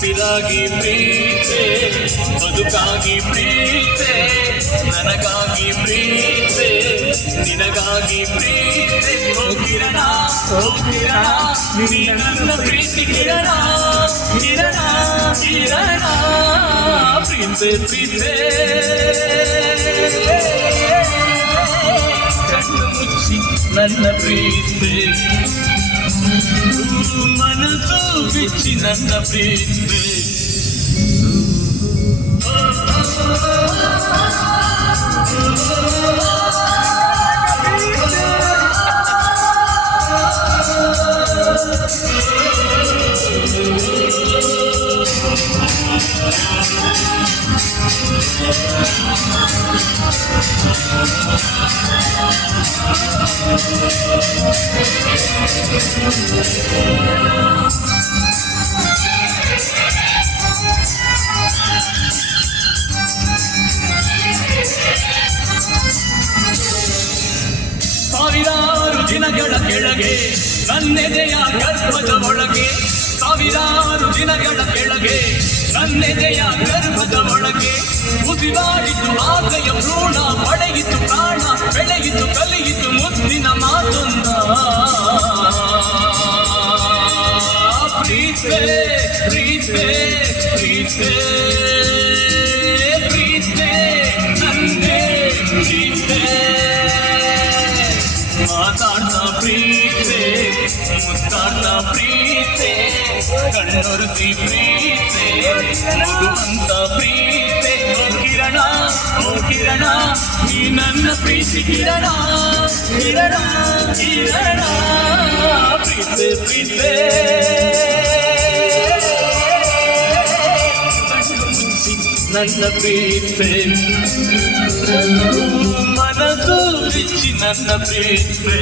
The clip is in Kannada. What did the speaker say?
ಉಸಿರಾಗಿ ಪ್ರೀತೆ ಬದುಕಾಗಿ ಪ್ರೀತೆ ನನಗಾಗಿ ಪ್ರೀತೆ ನಿನಗಾಗಿ ಪ್ರೀತೆ ಓ ಕಿರಣ ನೀ ನನ್ನ ಪ್ರೀತಿ ಕಿರಣ ಕಿರಣ ಕಿರಣ ಪ್ರೀತೆ ಪ್ರೀತೆ ಕಣ್ಣು ಮುಚ್ಚಿ ನನ್ನ ಪ್ರೀತೆ ಮನಸ್ಸು ಬಿಚ್ಚಿ ನನ್ನ ಪ್ರೀತೆ ಸಾವಿರಾರು ದಿನಗಳ ಕೆಳಗೆ ನನ್ನೆದೆಯ ಗರ್ಭದ ಒಳಗೆ ಸಾವಿರಾರು ದಿನಗಳ ಕೆಳಗೆ ನನ್ನೆದೆಯ ಗರ್ಭದ ಒಳಗೆ ಉಸಿರಾಡಿತು ಆಸೆಯ ಭ್ರೂಣ ಪಡೆಯಿತು ಪ್ರಾಣ ಬೆಳೆಯಿತು ಕಲಿಯಿತು ಮುತ್ತಿನ ಮಾತೊಂದ ಪ್ರೀತೆ ಪ್ರೀತೆ ಪ್ರೀತೆ ಪ್ರೀತೆ ನನ್ನೇ ಪ್ರೀತೆ ಮಾತಾಡ್ತಾ ಪ್ರೀತೆ ಮುತ್ತಾಡ್ತಾ ಪ್ರೀತೆ ಕಣ್ಣೊರೆಸಿ ಪ್ರೀತೆ ಮಗುವಂತ ಪ್ರೀತೆ ಓ ಕಿರಣ ನೀ ನನ್ನ ಪ್ರೀತಿ ಕಿರಣ ಕಿರಣ ಕಿರಣ ಪ್ರೀತೆ ಪ್ರೀತೆ ನನ್ನ ಪ್ರೀತೆ ಮನಸ್ಸು ಬಿಚ್ಚಿ ನನ್ನ ಪ್ರೀತೆ